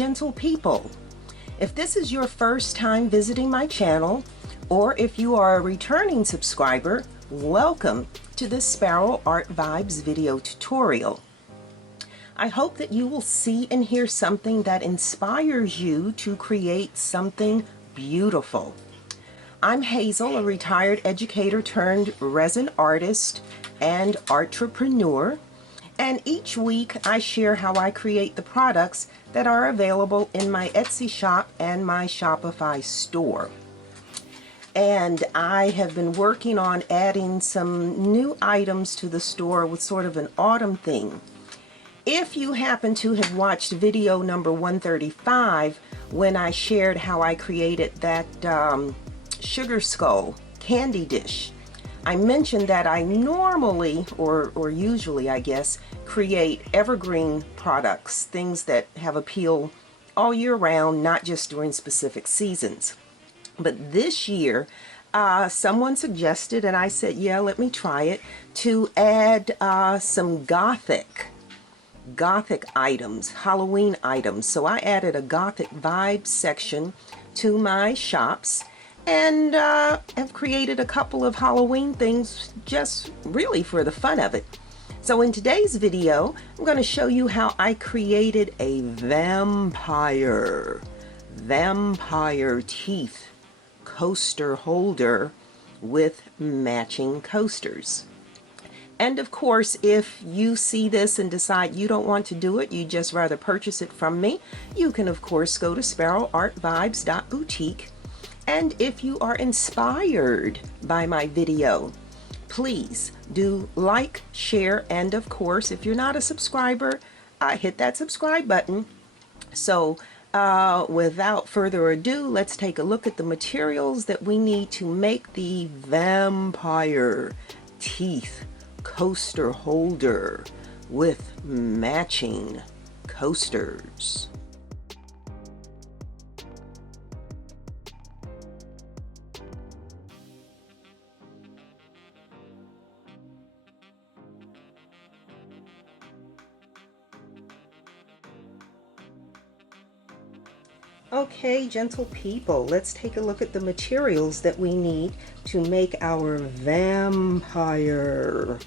gentle people. If this is your first time visiting my channel, or if you are a returning subscriber, welcome to this Sparrow Art Vibes video tutorial. I hope that you will see and hear something that inspires you to create something beautiful. I'm Hazel, a retired educator turned resin artist and entrepreneur. And each week I share how I create the products that are available in my Etsy shop and my Shopify store. And I have been working on adding some new items to the store with sort of an autumn theme. If you happen to have watched video number 135, when I shared how I created that sugar skull candy dish, I mentioned that I normally, or usually I guess, create evergreen products, things that have appeal all year round, not just during specific seasons. But this year, someone suggested, and I said, yeah, let me try it, to add some gothic items, Halloween items. So I added a gothic vibe section to my shops, and have created a couple of Halloween things just really for the fun of it. So in today's video, I'm going to show you how I created a vampire teeth coaster holder with matching coasters. And of course, if you see this and decide you don't want to do it, you just rather purchase it from me, you can of course go to sparrowartvibes.boutique. And if you are inspired by my video, please do like, share, and of course, if you're not a subscriber, hit that subscribe button. So without further ado, let's take a look at the materials that we need to make the vampire teeth coaster holder with matching coasters. Okay, gentle people, let's take a look at the materials that we need to make our vampire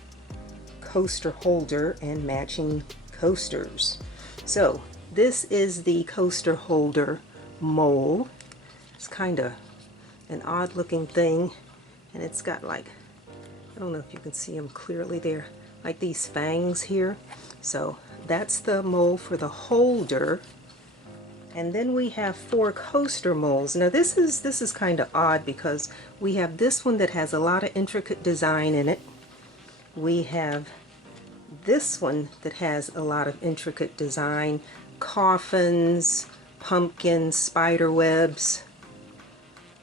coaster holder and matching coasters. So this is the coaster holder mold. It's kind of an odd looking thing, and it's got like, I don't know if you can see them clearly there, like these fangs here. So that's the mold for the holder. And then we have 4 coaster molds. Now this is kind of odd because we have this one that has a lot of intricate design in it. We have this one that has a lot of intricate design, coffins, pumpkins, spider webs.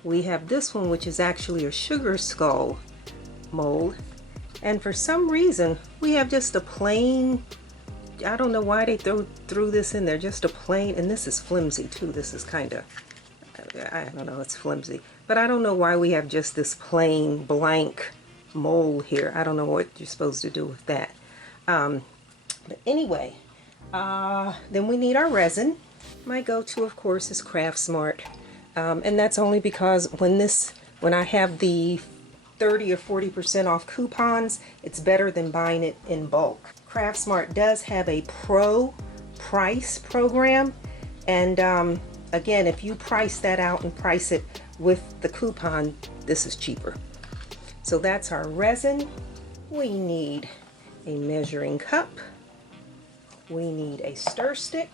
We have this one which is actually a sugar skull mold. And for some reason we have just a plain, I don't know why they threw this in there, just a plain, and this is flimsy too. This is kind of, I don't know, it's flimsy. But I don't know why we have just this plain blank mold here. I don't know what you're supposed to do with that. But anyway, then we need our resin. My go-to, of course, is Craft Smart. And that's only because when I have the 30 or 40% off coupons, it's better than buying it in bulk. Craft Smart does have a pro price program, and again, if you price that out and price it with the coupon, this is cheaper. So that's our resin. We need a measuring cup. We need a stir stick.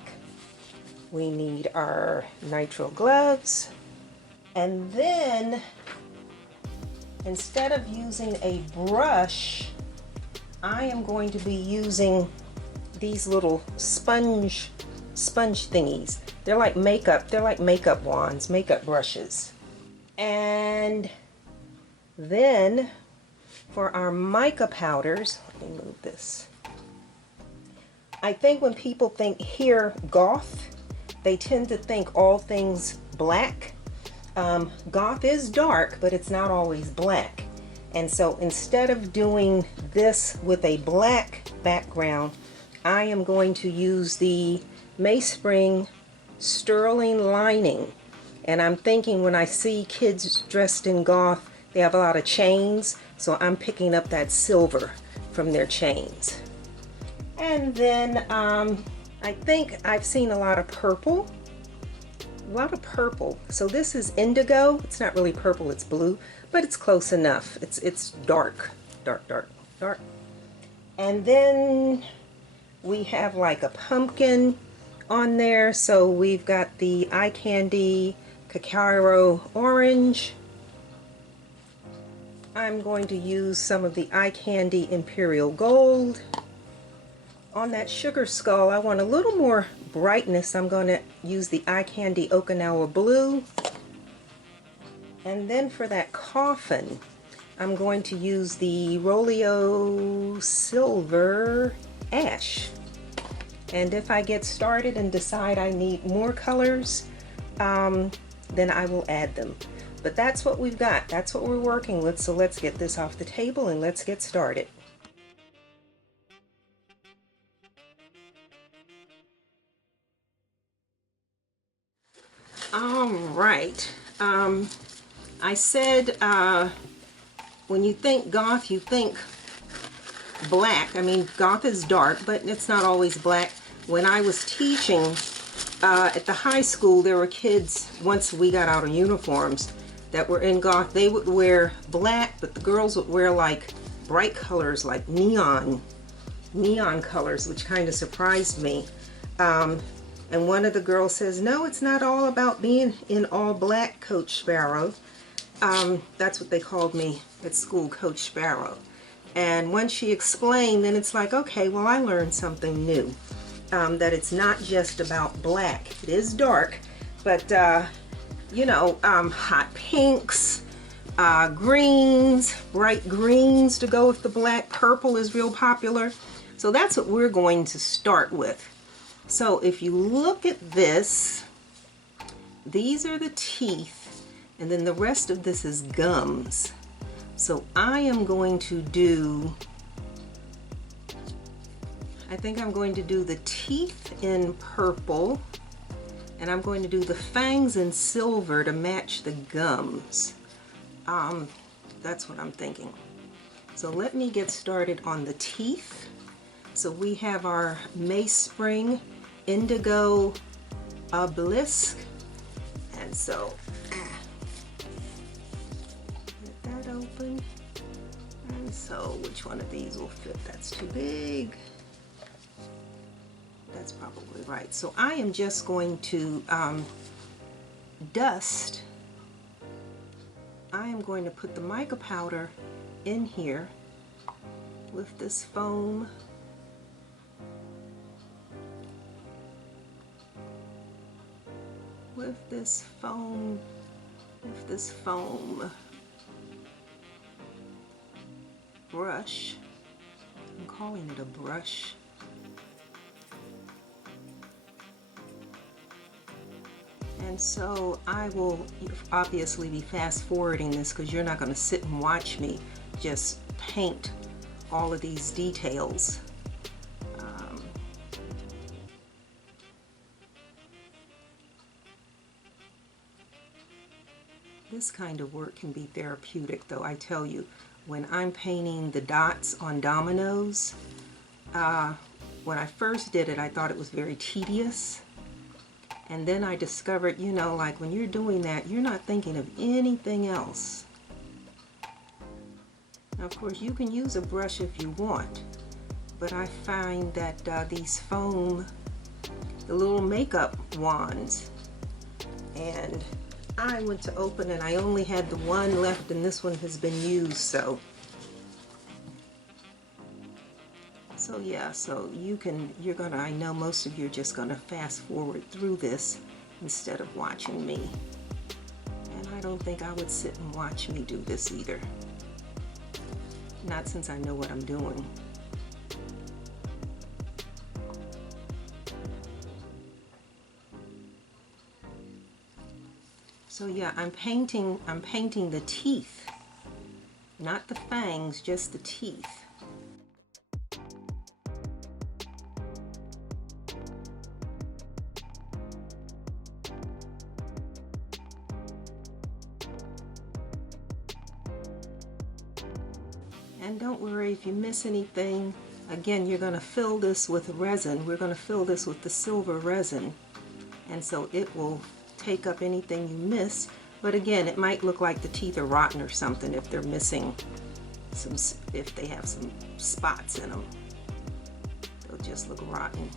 We need our nitrile gloves. And then, instead of using a brush, I am going to be using these little sponge thingies. They're like makeup wands, makeup brushes. And then for our mica powders, let me move this. I think when people hear goth, they tend to think all things black. Goth is dark, but it's not always black. And so instead of doing this with a black background, I am going to use the Mayspring sterling lining. And I'm thinking when I see kids dressed in goth, they have a lot of chains, so I'm picking up that silver from their chains. And then I think I've seen a lot of purple. So this is indigo. It's not really purple, it's blue, but it's close enough. It's dark. And then we have like a pumpkin on there. So we've got the eye candy cacao orange. I'm going to use some of the eye candy imperial gold. On that sugar skull, I want a little more brightness. I'm going to use the eye candy Okinawa blue. And then for that coffin, I'm going to use the Rolio silver ash. And if I get started and decide I need more colors, then I will add them. But that's what we've got. That's what we're working with. So let's get this off the table and let's get started. All right. I said when you think goth, you think black. I mean, goth is dark, but it's not always black. When I was teaching at the high school, there were kids, once we got out of uniforms, that were in goth. They would wear black, but the girls would wear like bright colors, like neon colors, which kind of surprised me. And one of the girls says, no, it's not all about being in all black, Coach Sparrow. That's what they called me at school, Coach Sparrow. And once she explained, then it's like, okay, well, I learned something new. That it's not just about black. It is dark, but, you know, hot pinks, greens, bright greens to go with the black. Purple is real popular. So that's what we're going to start with. So if you look at this, these are the teeth, and then the rest of this is gums. So I am going to do, I think I'm going to do the teeth in purple, and I'm going to do the fangs in silver to match the gums. That's what I'm thinking. So let me get started on the teeth. So we have our May Spring Indigo Obelisk, and so get that open. And so which one of these will fit? That's too big. That's probably right. So I am just going to dust. I am going to put the mica powder in here with this foam. With this foam brush. I'm calling it a brush. And so I will obviously be fast forwarding this because you're not going to sit and watch me just paint all of these details. This kind of work can be therapeutic, though, I tell you. When I'm painting the dots on dominoes, when I first did it, I thought it was very tedious. And then I discovered, you know, like when you're doing that, you're not thinking of anything else. Now, of course, you can use a brush if you want, but I find that these foam, the little makeup wands, and I went to open and I only had the one left, and this one has been used, so yeah, so I know most of you are just gonna fast forward through this instead of watching me. And I don't think I would sit and watch me do this either. Not since I know what I'm doing. So yeah, I'm painting the teeth, not the fangs, just the teeth. And don't worry if you miss anything. Again, you're going to fill this with resin. We're going to fill this with the silver resin. And so it will take up anything you miss. But again, it might look like the teeth are rotten or something if they're missing some, if they have some spots in them. They'll just look rotten.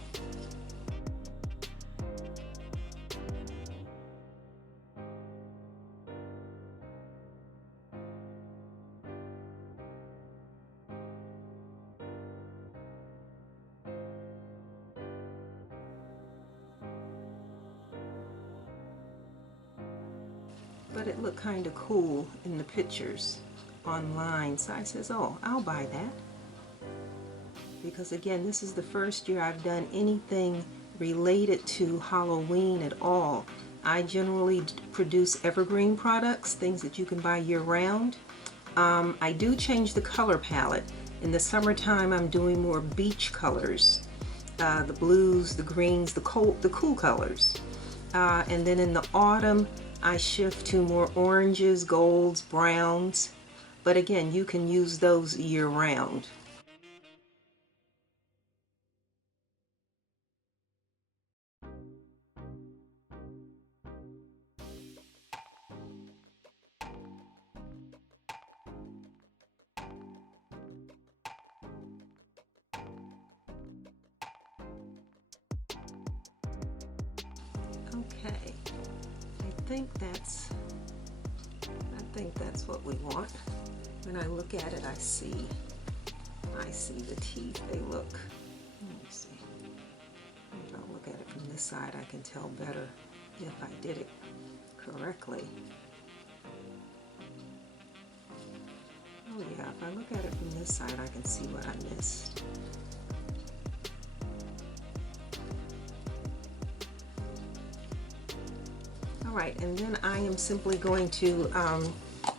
But it looked kind of cool in the pictures online, so I says, oh, I'll buy that. Because again, this is the first year I've done anything related to Halloween at all. I generally produce evergreen products, things that you can buy year-round. I do change the color palette. In the summertime, I'm doing more beach colors, the blues, the greens, the cool colors. And then in the autumn, I shift to more oranges, golds, browns. But again, you can use those year-round. Okay, I think that's what we want. When I look at it, I see the teeth. They look, let me see. If I look at it from this side, I can tell better if I did it correctly. Oh yeah, if I look at it from this side, I can see what I missed. All right, and then I am simply going to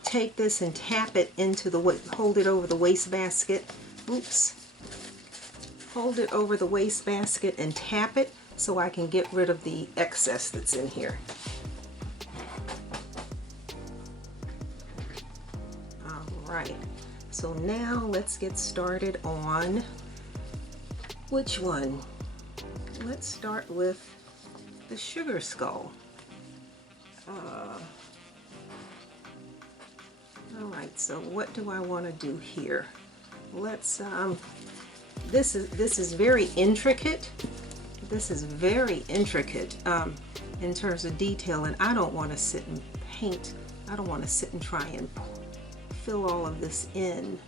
take this and tap it into the, hold it over the wastebasket. Oops. Hold it over the wastebasket and tap it so I can get rid of the excess that's in here. All right, so now let's get started on which one? Let's start with the sugar skull. All right, so what do I want to do here? Let's this is very intricate. This is very intricate in terms of detail, and I don't want to sit and paint. I don't want to sit and try and fill all of this in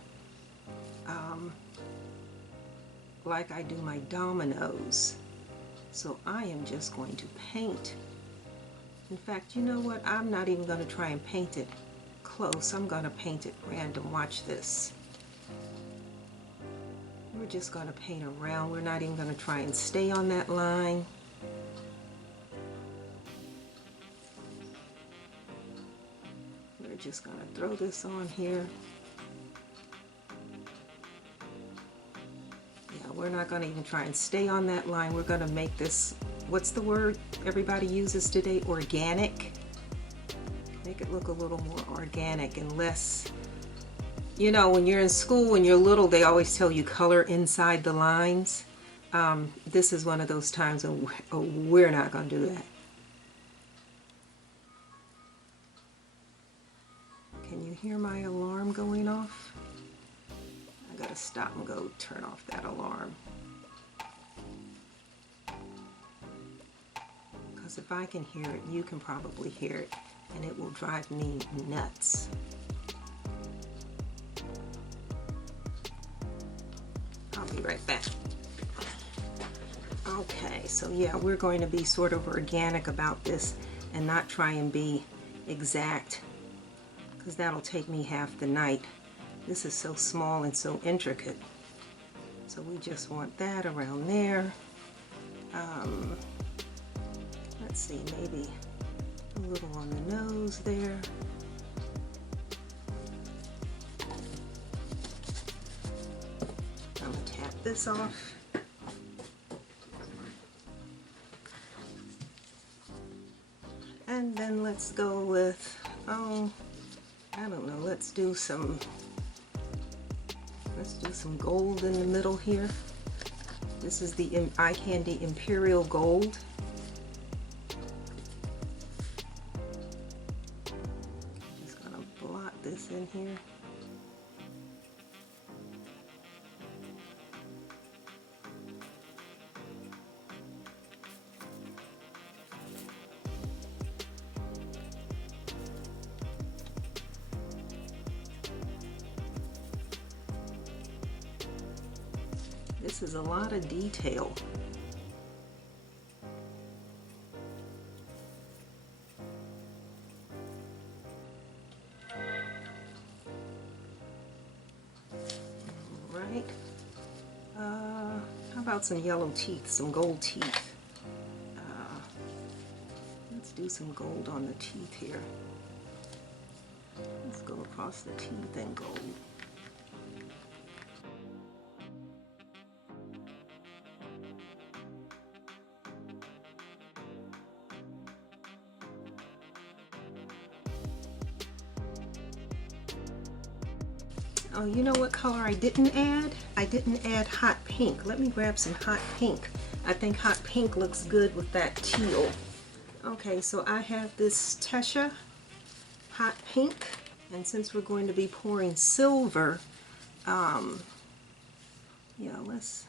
like I do my dominoes. So I am just going to paint. In fact, you know what? I'm not even going to try and paint it close. I'm going to paint it random. Watch this. We're just going to paint around. We're not even going to try and stay on that line. We're just going to throw this on here. Yeah, we're not going to even try and stay on that line. We're going to make this, what's the word everybody uses today? Organic. Make it look a little more organic and less, you know, when you're in school, when you're little, they always tell you color inside the lines. This is one of those times when we're not going to do that. Can you hear my alarm going off? I gotta stop and go turn off that alarm. Because if I can hear it, you can probably hear it, and it will drive me nuts. I'll be right back. Okay, so yeah, we're going to be sort of organic about this and not try and be exact, because that'll take me half the night. This is so small and so intricate. So we just want that around there. Let's see, maybe a little on the nose there. I'm gonna tap this off. And then let's go with, oh, I don't know, let's do some Let's do some gold in the middle here. This is the Eye Candy Imperial Gold. Just gonna blot this in here. This is a lot of detail. Right. How about some yellow teeth, some gold teeth? Let's do some gold on the teeth here. Let's go across the teeth and gold. Oh, you know what color I didn't add? I didn't add hot pink. Let me grab some hot pink. I think hot pink looks good with that teal. Okay, so I have this Tesha hot pink, and since we're going to be pouring silver, yeah, let's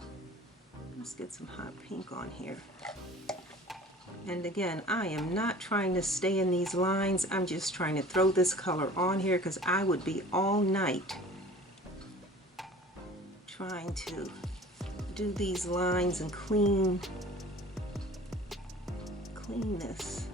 get some hot pink on here. And again, I am not trying to stay in these lines. I'm just trying to throw this color on here because I would be all night trying to do these lines and clean this.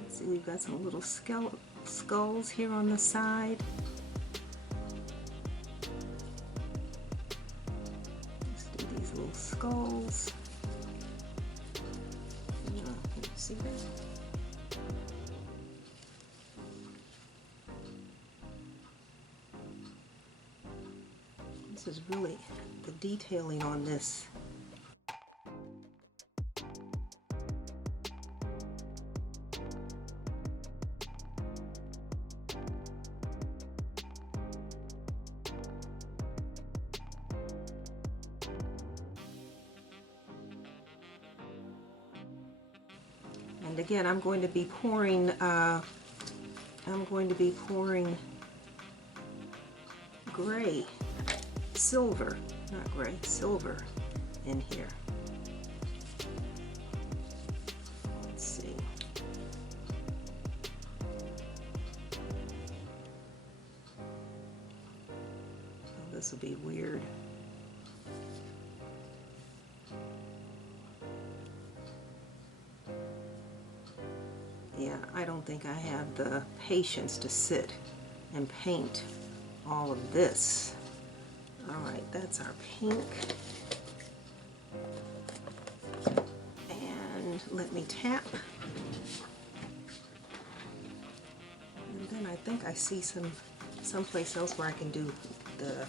Let's see, we've got some little skulls here on the side. Skulls. Can you see that? This is really the detailing on this. And again, I'm going to be pouring gray, silver, not gray, silver in here. Let's see. Oh, this will be weird. Yeah, I don't think I have the patience to sit and paint all of this. All right, that's our pink. And let me tap. And then I think I see someplace else where I can do the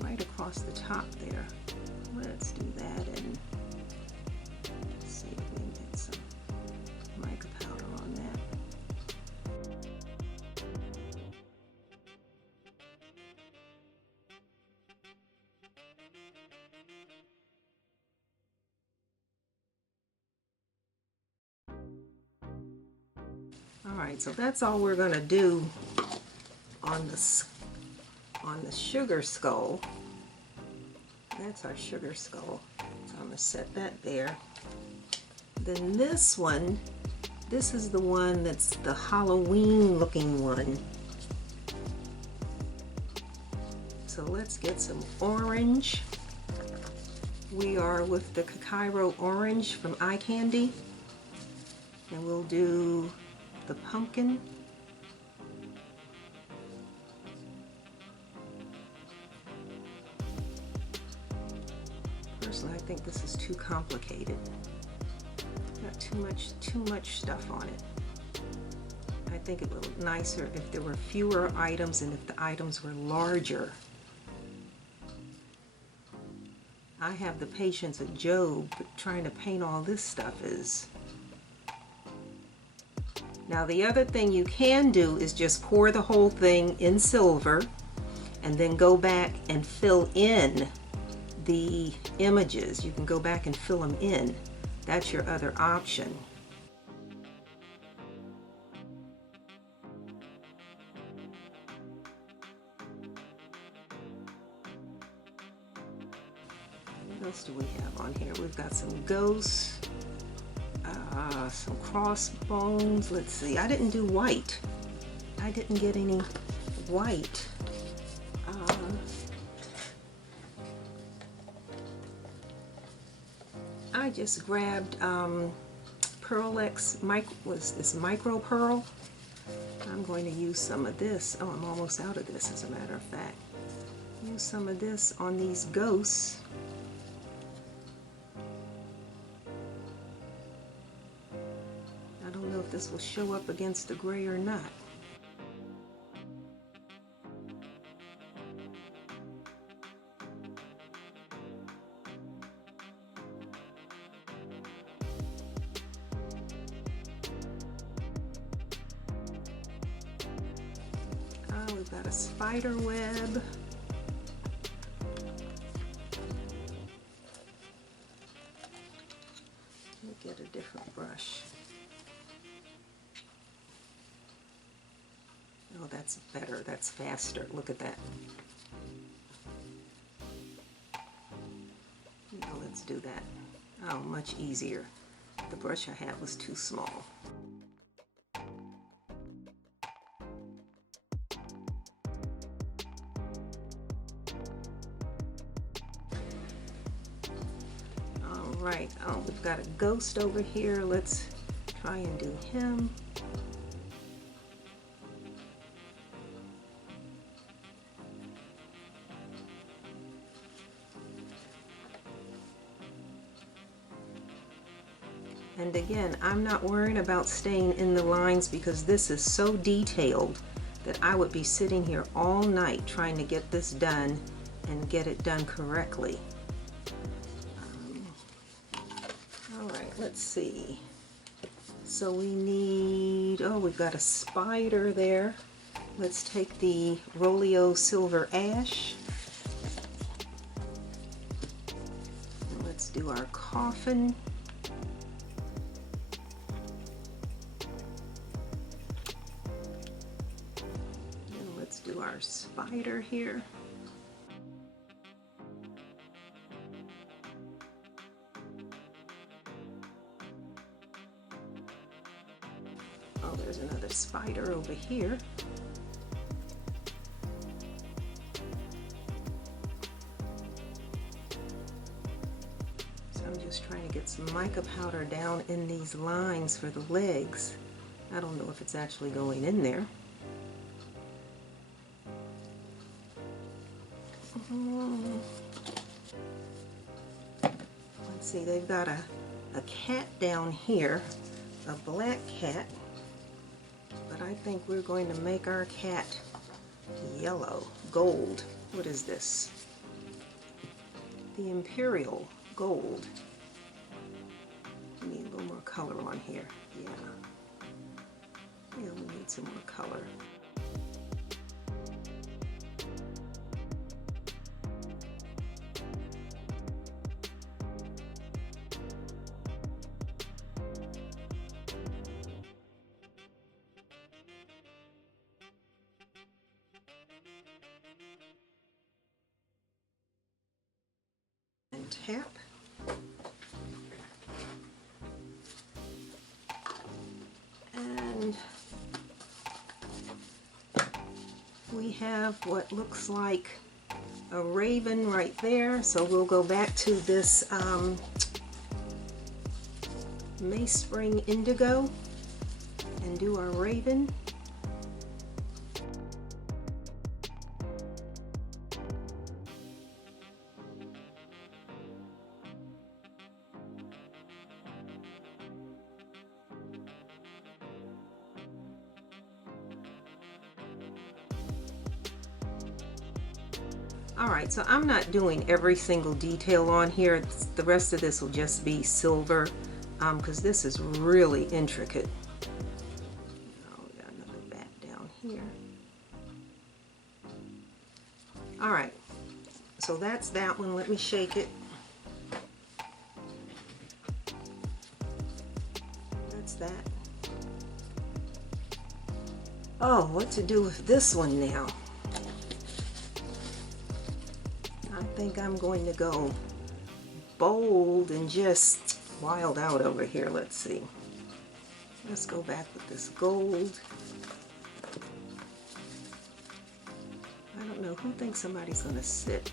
right across the top there. Let's do that and see if we can get some mica powder on that. Alright, so that's all we're going to do on the sugar skull. That's our sugar skull. So I'm going to set that there. Then this one, this is the one that's the Halloween looking one. So let's get some orange. We are with the Cairo orange from Eye Candy. And we'll do the pumpkin. Personally, I think this is too complicated. Got too much stuff on it. I think it would look nicer if there were fewer items and if the items were larger. I have the patience of Job, but trying to paint all this stuff is... Now the other thing you can do is just pour the whole thing in silver and then go back and fill in the images. You can go back and fill them in. That's your other option. What else do we have on here? We've got some ghosts, some crossbones. Let's see, I didn't do white. I didn't get any white. I just grabbed Pearl X, was this micro pearl? I'm going to use some of this. Oh, I'm almost out of this, as a matter of fact. Use some of this on these ghosts. I don't know if this will show up against the gray or not. We've got a spider web. Let me get a different brush. Oh, that's better. That's faster. Look at that. Now let's do that. Oh, much easier. The brush I had was too small. Right, oh, we've got a ghost over here. Let's try and do him. And again, I'm not worrying about staying in the lines because this is so detailed that I would be sitting here all night trying to get this done and get it done correctly. Let's see. So we need, oh, we've got a spider there. Let's take the Rolio Silver Ash. And let's do our coffin. And let's do our spider here. Oh, there's another spider over here. So I'm just trying to get some mica powder down in these lines for the legs. I don't know if it's actually going in there. Let's see, they've got a cat down here, a black cat. But I think we're going to make our cat yellow, gold. What is this? The Imperial Gold. We need a little more color on here. Yeah. Yeah, we need some more color. Tap. And we have what looks like a raven right there. So we'll go back to this Mayspring Indigo and do our raven. Alright, so I'm not doing every single detail on here. The rest of this will just be silver because this is really intricate. Oh, we got another bat down here. Alright, so that's that one. Let me shake it. That's that. Oh, what to do with this one now? I think I'm going to go bold and just wild out over here. Let's see. Let's go back with this gold. I don't know, who thinks somebody's going to sit?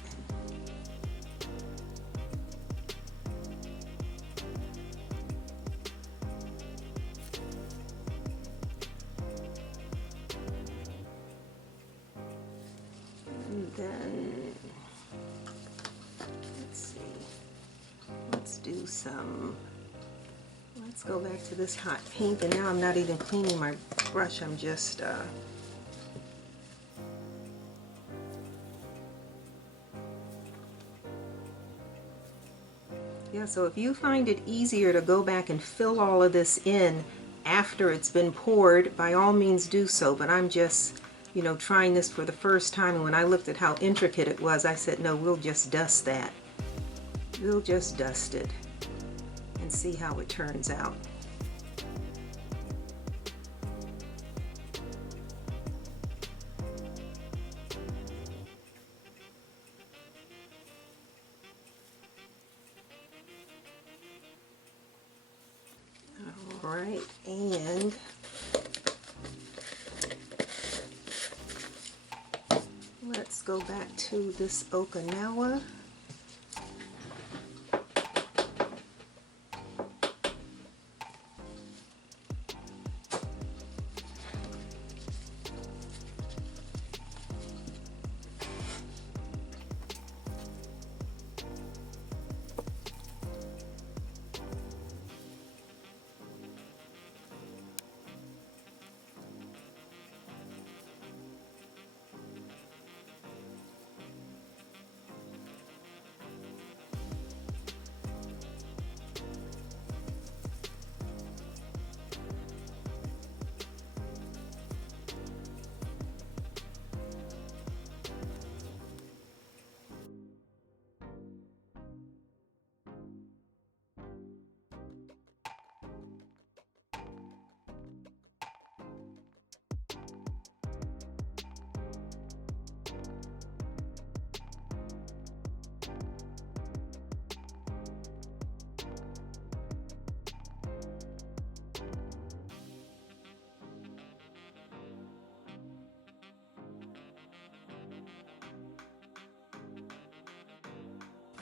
And then, let's see, let's do some, let's go back to this hot pink, and now I'm not even cleaning my brush, I'm just, yeah, so if you find it easier to go back and fill all of this in after it's been poured, by all means do so, but I'm just, you know, trying this for the first time, and when I looked at how intricate it was, I said, no, we'll just dust that. We'll just dust it and see how it turns out. All right, and let's go back to this Okinawa.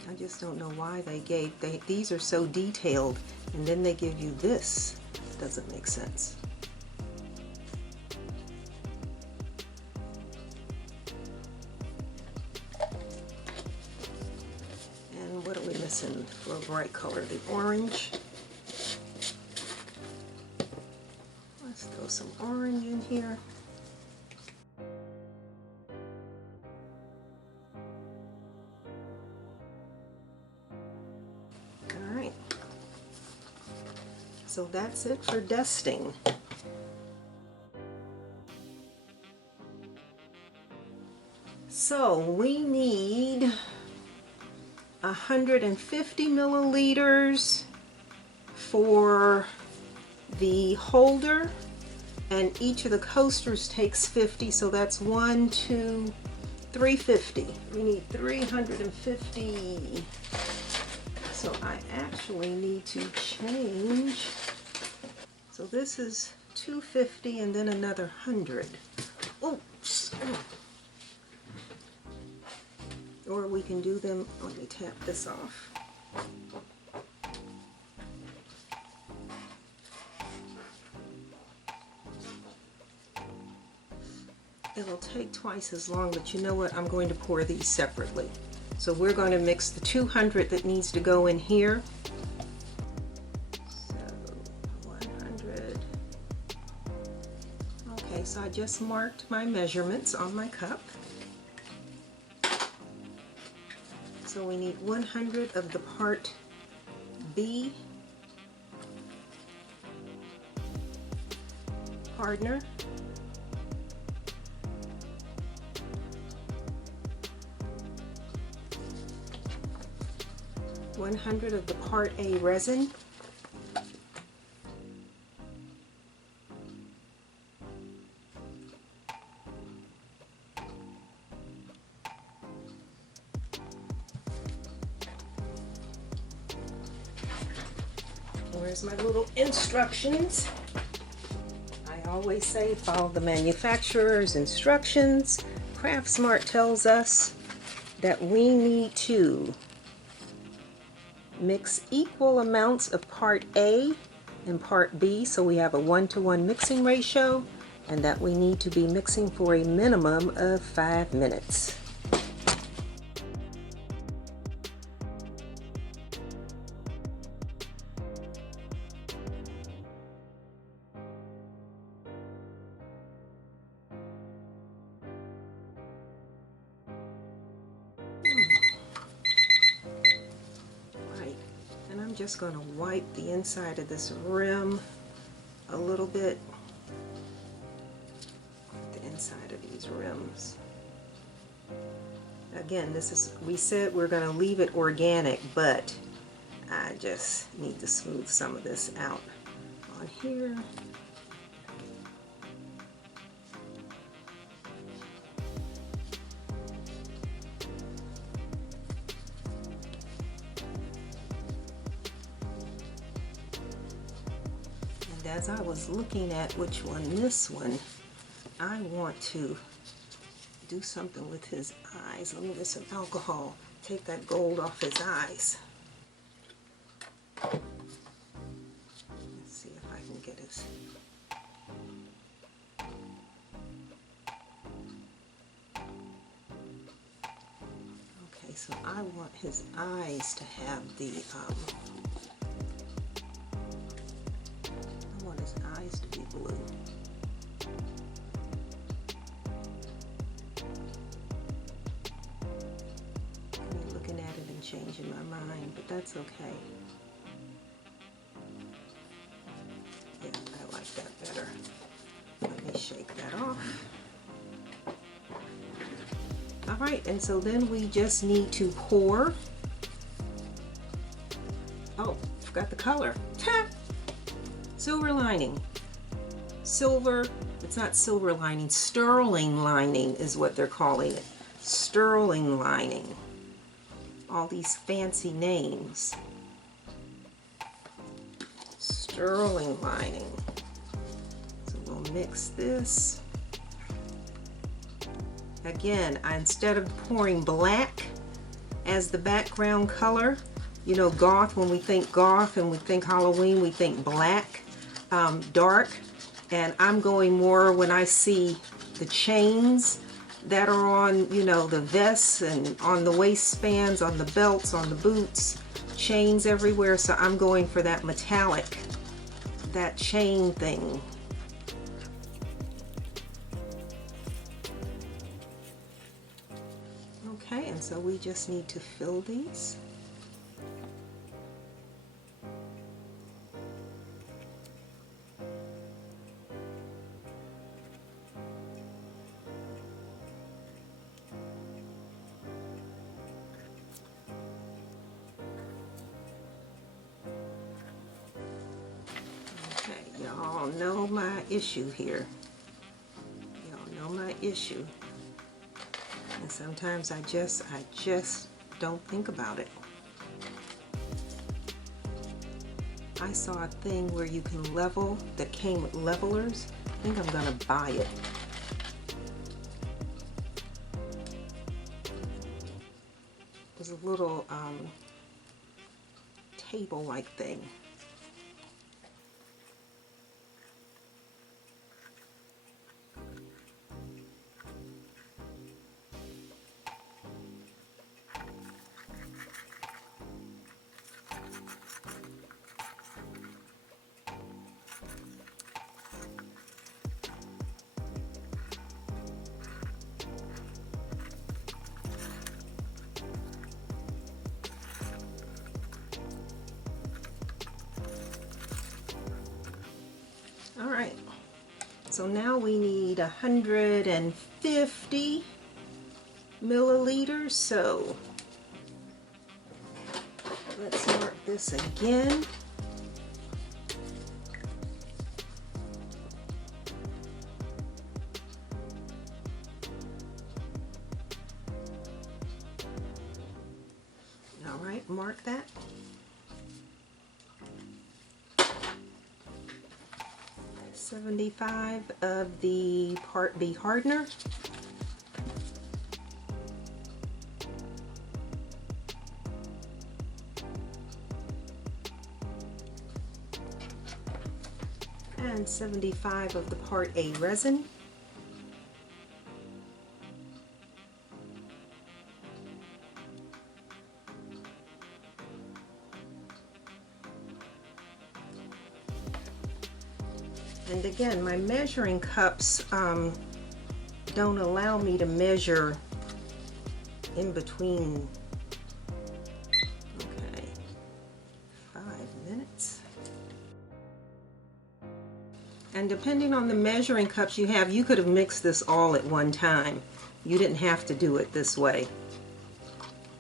I just don't know why these are so detailed, and then they give you this. It doesn't make sense. And what are we missing for a bright color? The orange. Let's throw some orange in here. So that's it for dusting. So we need 150 milliliters for the holder, and each of the coasters takes 50, so that's 1, 2, 350. We need 350. So I actually need to change. So this is 250 and then another 100. Oops. Or we can do them, let me tap this off. It'll take twice as long, but you know what? I'm going to pour these separately. So we're going to mix the 200 that needs to go in here. So 100. Okay, so I just marked my measurements on my cup. So we need 100 of the part B hardener. $100 of the part A resin. Where's my little instructions? I always say follow the manufacturer's instructions. Craft Smart tells us that we need to mix equal amounts of part A and part B, so we have a 1-to-1 mixing ratio, and that we need to be mixing for a minimum of 5 minutes. I'm just going to wipe the inside of this rim a little bit, the inside of these rims. Again, this is, we said we're going to leave it organic, but I just need to smooth some of this out on here. As I was looking at which one, this one, I want to do something with his eyes. Let me get some alcohol, take that gold off his eyes. Let's see if I can get his... Okay, so I want his eyes to have the eyes to be blue. I'm looking at it and changing my mind, but that's okay. Yeah, I like that better. Let me shake that off. Alright, and so then we just need to pour. Oh, forgot the color. Silver lining. Silver, it's not silver lining, sterling lining is what they're calling it. Sterling lining. All these fancy names. Sterling lining. So we'll mix this. Again, instead of pouring black as the background color, you know, goth, when we think goth and we think Halloween, we think black. Dark, and I'm going more when I see the chains that are on, you know, the vests and on the waistbands, on the belts, on the boots, chains everywhere, so I'm going for that metallic, that chain thing. Okay, and so we just need to fill these. Y'all know my issue here. Y'all know my issue. And sometimes I just don't think about it. I saw a thing where you can level, that came with levelers. I think I'm gonna buy it. There's a little table-like thing. So now we need 150 milliliters. So let's mark this again. All right, mark that. $75 of the Part B hardener. And 75 of the Part A resin. And again, my measuring cups don't allow me to measure in between. Okay, 5 minutes. And depending on the measuring cups you have, you could have mixed this all at one time. You didn't have to do it this way.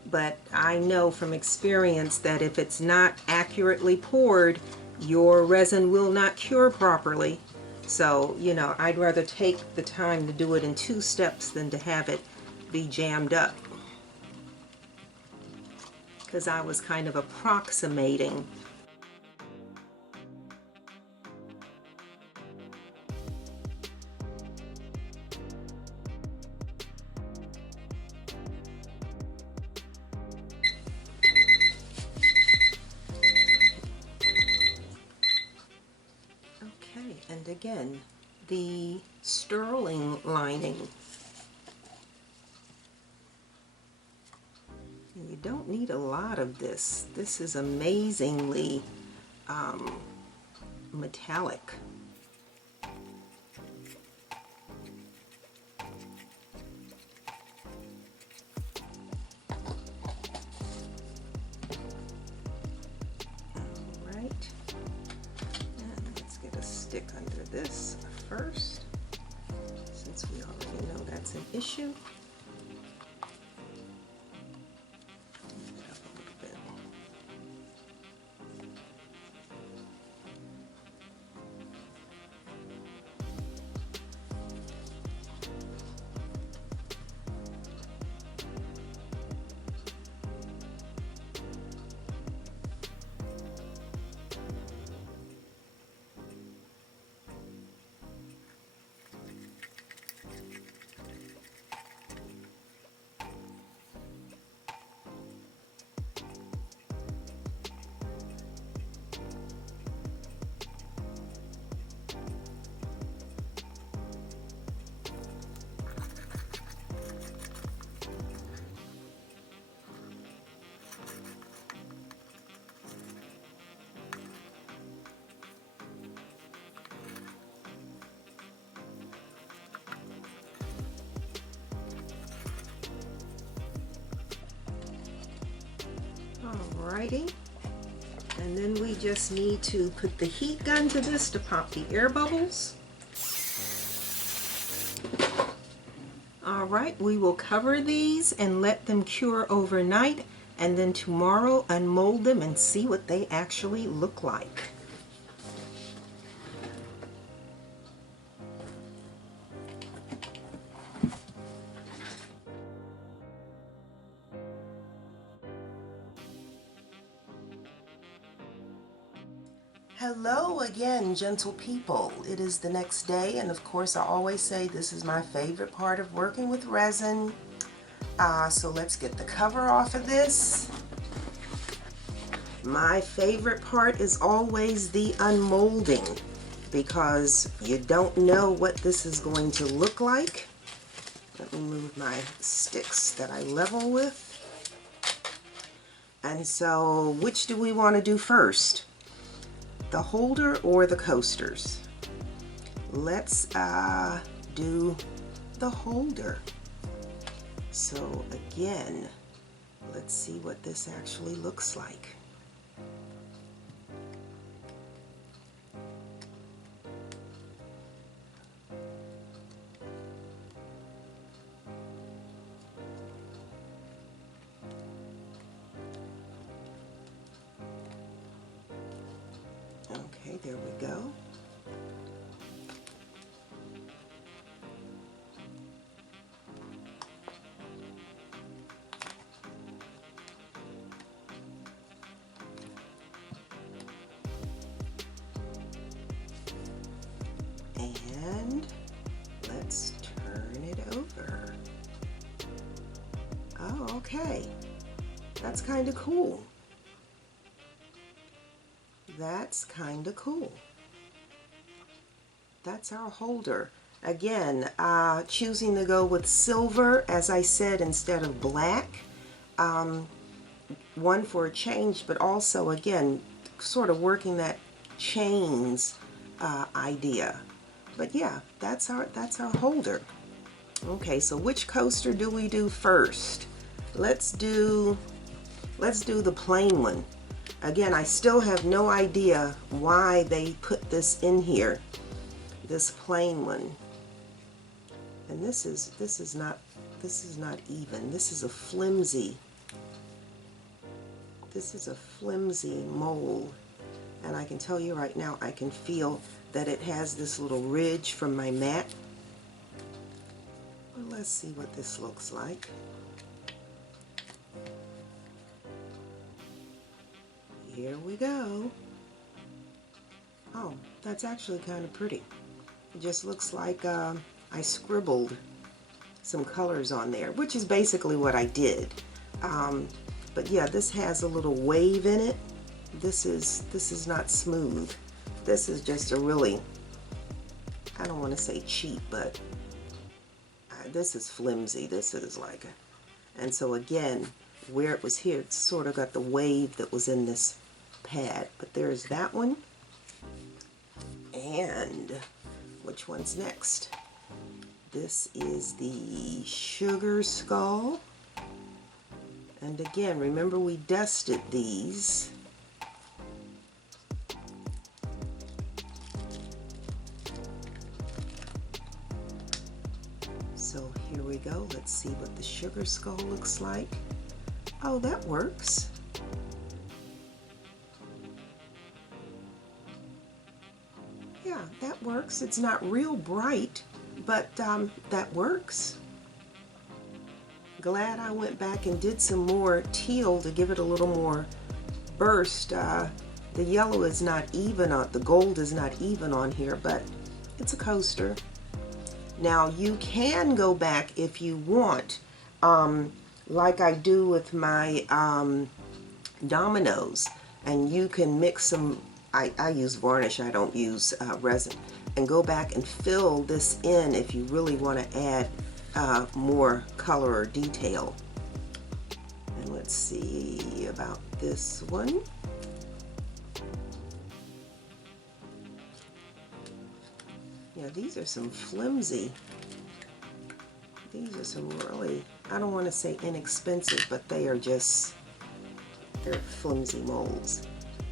But I know from experience that if it's not accurately poured, your resin will not cure properly. So, you know, I'd rather take the time to do it in 2 steps than to have it be jammed up. Because I was kind of approximating. And again, the sterling lining. And you don't need a lot of this. This is amazingly metallic. Stick under this first, since we already know that's an issue. Move it up a little bit. Alrighty, and then we just need to put the heat gun to this to pop the air bubbles. Alright, we will cover these and let them cure overnight, and then tomorrow unmold them and see what they actually look like. Hello again, gentle people. It is the next day, and of course I always say this is my favorite part of working with resin. So let's get the cover off of this. My favorite part is always the unmolding, because you don't know what this is going to look like. Let me move my sticks that I level with. And so, which do we want to do first? The holder or the coasters? Let's do the holder. So again, let's see what this actually looks like. there we go. And let's turn it over. Oh, okay. That's kind of cool. That's kind of cool. That's our holder. Again, choosing to go with silver, as I said, instead of black. One for a change, but also, again, sort of working that chains idea. But yeah, that's our holder. Okay, so which coaster do we do first? Let's do the plain one. Again, I still have no idea why they put this in here, this plain one. And this is not even. This is a flimsy mold. And I can tell you right now, I can feel that it has this little ridge from my mat. Well, let's see what this looks like. Here we go. Oh, that's actually kind of pretty. It just looks like I scribbled some colors on there, which is basically what I did. But yeah, this has a little wave in it. This is not smooth. This is just a really, I don't want to say cheap, but this is flimsy. This is like and so again, where it was here, it's sort of got the wave that was in this pad. But there's that one. And which one's next? This is the sugar skull. And again, remember we dusted these. So here we go. Let's see what the sugar skull looks like. Oh, that works. Yeah, that works. It's not real bright, but that works. Glad I went back and did some more teal to give it a little more burst. The yellow is not even on, the gold is not even on here, but it's a coaster. Now you can go back if you want, like I do with my dominoes, and you can mix some, I use varnish, I don't use resin, and go back and fill this in if you really want to add more color or detail. And let's see about this one. Yeah, these are some flimsy. These are some really, I don't want to say inexpensive, but they are just, they're flimsy molds.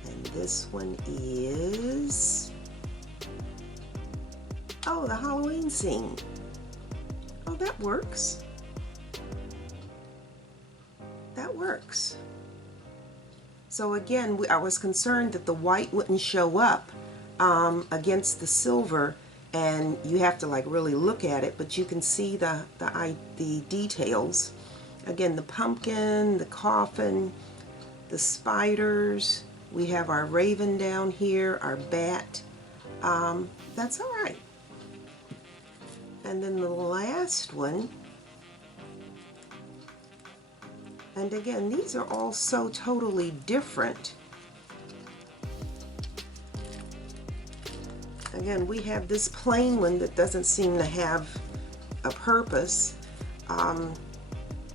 And this one is, oh, the Halloween scene. Oh, that works. That works. So again, I was concerned that the white wouldn't show up against the silver, and you have to like really look at it, but you can see the details. Again, the pumpkin, the coffin, the spiders. We have our raven down here, our bat. That's all right. And then the last one, and again, these are all so totally different. Again, we have this plain one that doesn't seem to have a purpose.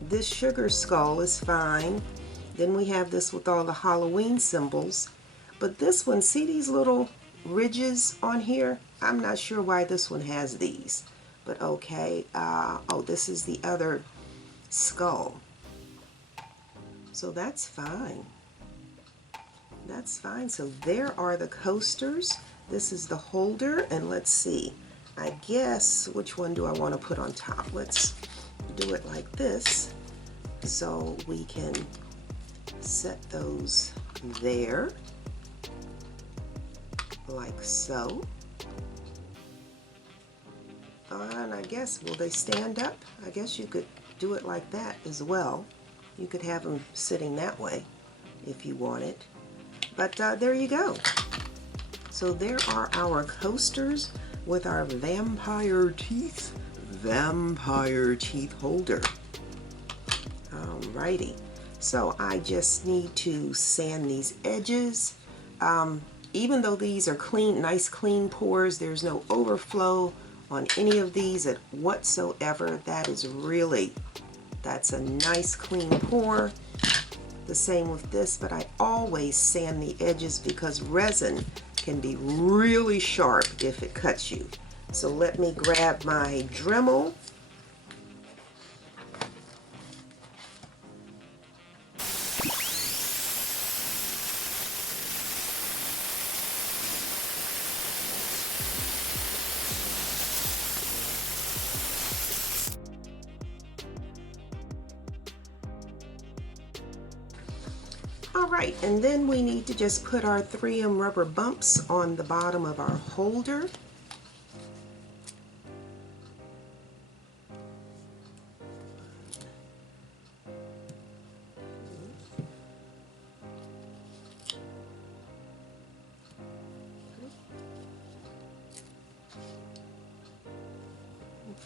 This sugar skull is fine. Then we have this with all the Halloween symbols. But this one, see these little ridges on here? I'm not sure why this one has these. But okay, oh, this is the other skull. So that's fine. That's fine. So there are the coasters. This is the holder, and let's see. I guess, which one do I want to put on top? Let's do it like this so we can set those there. like so. And I guess, will they stand up? I guess you could do it like that as well. You could have them sitting that way if you wanted. But there you go. So there are our coasters with our vampire teeth holder. Alrighty. So I just need to sand these edges. Even though these are clean, nice clean pours, there's no overflow on any of these whatsoever. That's a nice clean pour. The same with this, but I always sand the edges because resin can be really sharp if it cuts you. So let me grab my Dremel. Alright, and then we need to just put our 3M rubber bumps on the bottom of our holder.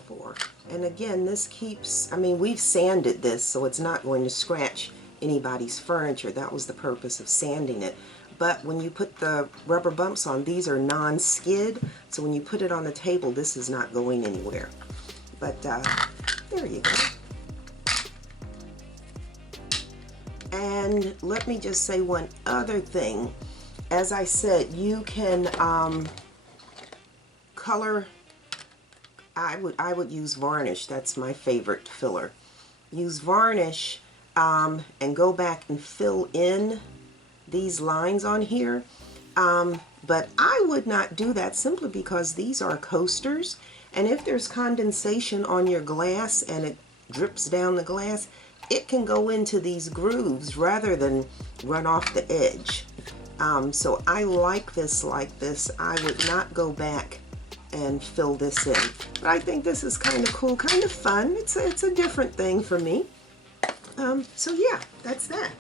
Four. And again, this keeps, we've sanded this so it's not going to scratch anybody's furniture. That was the purpose of sanding it. But when you put the rubber bumps on, these are non-skid, so when you put it on the table, this is not going anywhere. But there you go. And let me just say one other thing. As I said, you can color. I would use varnish. That's my favorite filler. Use varnish and go back and fill in these lines on here. But I would not do that simply because these are coasters, and if there's condensation on your glass and it drips down the glass, it can go into these grooves rather than run off the edge. So I like this like this. I would not go back and fill this in. But I think this is kind of cool, kind of fun. It's a different thing for me. So yeah, that's that.